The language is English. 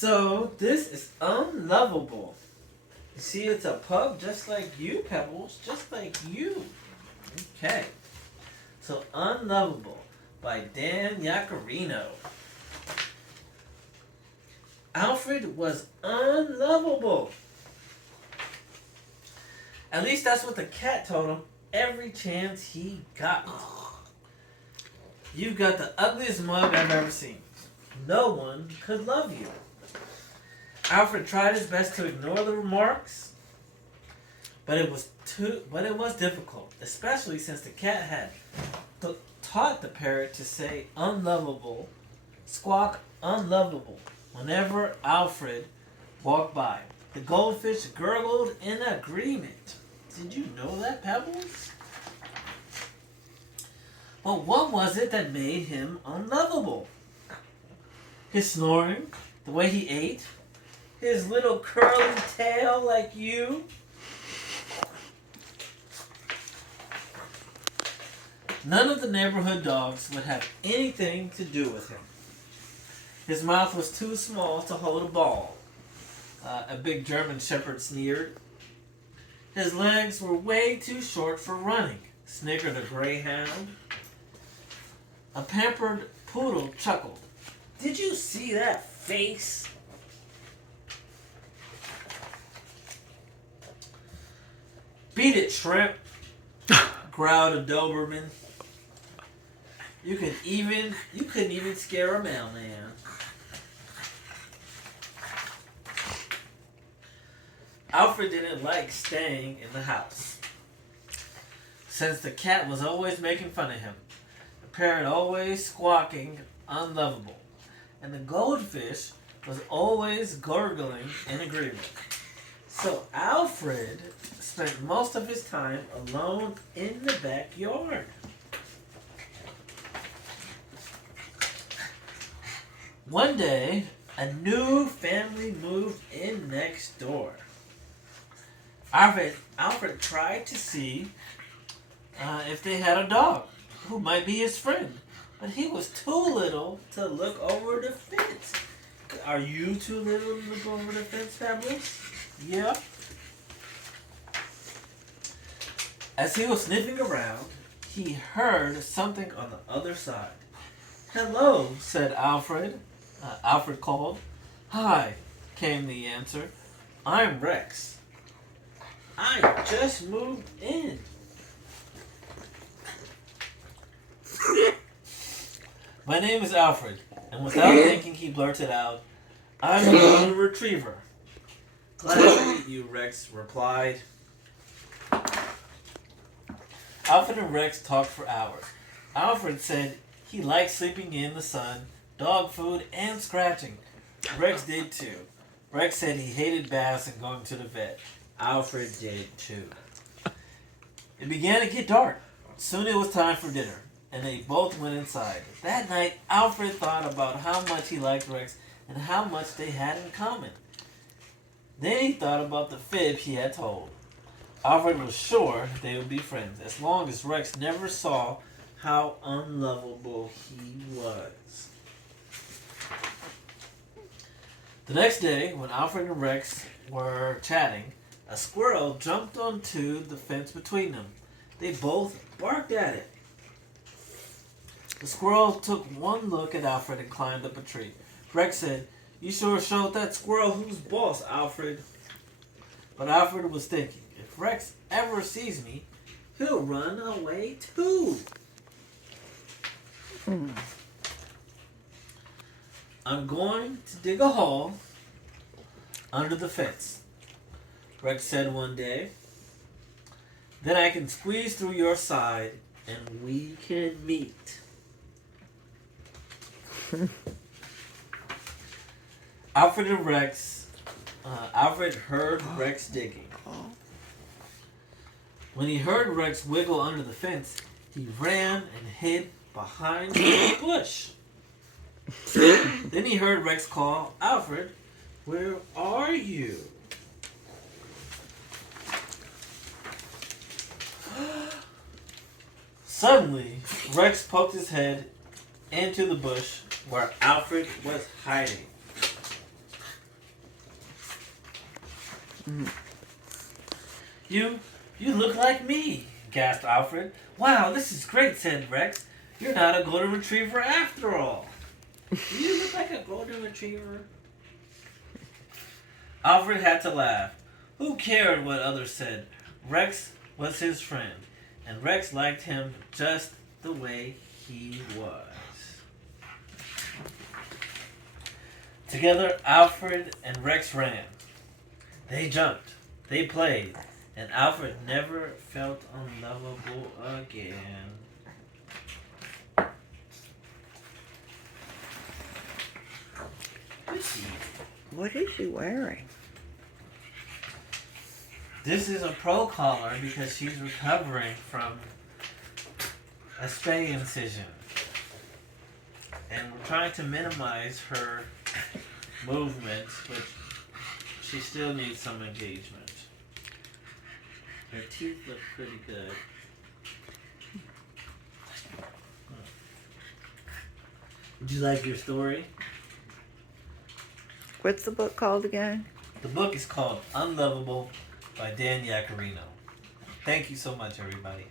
So, this is Unlovable. You see, it's a pub just like you, Pebbles, just like you. Okay. So, Unlovable by Dan Yacarino. Alfred was unlovable. At least that's what the cat told him every chance he got. You've got the ugliest mug I've ever seen. No one could love you. Alfred tried his best to ignore the remarks, but it was difficult, especially since the cat had taught the parrot to say unlovable, squawk unlovable whenever Alfred walked by. The goldfish gurgled in agreement. Did you know that, Pebbles? But what was it that made him unlovable? His snoring, the way he ate, his little curly tail like you. None of the neighborhood dogs would have anything to do with him. His mouth was too small to hold a ball. A big German shepherd sneered. His legs were way too short for running, snickered a greyhound. A pampered poodle chuckled. Did you see that face? Beat it, shrimp, growled a Doberman. You couldn't even scare a mailman. Alfred didn't like staying in the house, since the cat was always making fun of him, the parrot always squawking unlovable, and the goldfish was always gurgling in agreement. So Alfred spent most of his time alone in the backyard. One day, a new family moved in next door. Alfred tried to see if they had a dog who might be his friend, but he was too little to look over the fence. Are you too little to look over the fence, Pebbles? Yeah. As he was sniffing around, he heard something on the other side. Hello, said Alfred. Alfred called. Hi, came the answer. I'm Rex. I just moved in. My name is Alfred, and without thinking he blurted out, I'm a golden retriever. Glad to meet you, Rex replied. Alfred and Rex talked for hours. Alfred said he liked sleeping in the sun, dog food, and scratching. Rex did too. Rex said he hated baths and going to the vet. Alfred did too. It began to get dark. Soon it was time for dinner, and they both went inside. That night, Alfred thought about how much he liked Rex and how much they had in common. Then he thought about the fib he had told. Alfred was sure they would be friends, as long as Rex never saw how unlovable he was. The next day, when Alfred and Rex were chatting, a squirrel jumped onto the fence between them. They both barked at it. The squirrel took one look at Alfred and climbed up a tree. Rex said, You sure showed that squirrel who's boss, Alfred. But Alfred was thinking, if Rex ever sees me, he'll run away too. I'm going to dig a hole under the fence, Rex said one day. Then I can squeeze through your side and we can meet. Alfred heard Rex digging. When he heard Rex wiggle under the fence, he ran and hid behind a bush. Then he heard Rex call, Alfred, where are you? Suddenly, Rex poked his head into the bush where Alfred was hiding. You look like me, gasped Alfred. Wow, this is great, said Rex. You're not a golden retriever after all. You look like a golden retriever. Alfred had to laugh. Who cared what others said? Rex was his friend, and Rex liked him just the way he was. Together, Alfred and Rex ran. They jumped, they played, and Alfred never felt unlovable again. What is she wearing? This is a pro collar because she's recovering from a spay incision. And we're trying to minimize her movements, but she still needs some engagement. Her teeth look pretty good. Would you like your story? What's the book called again? The book is called Unlovable by Dan Yacarino. Thank you so much, everybody.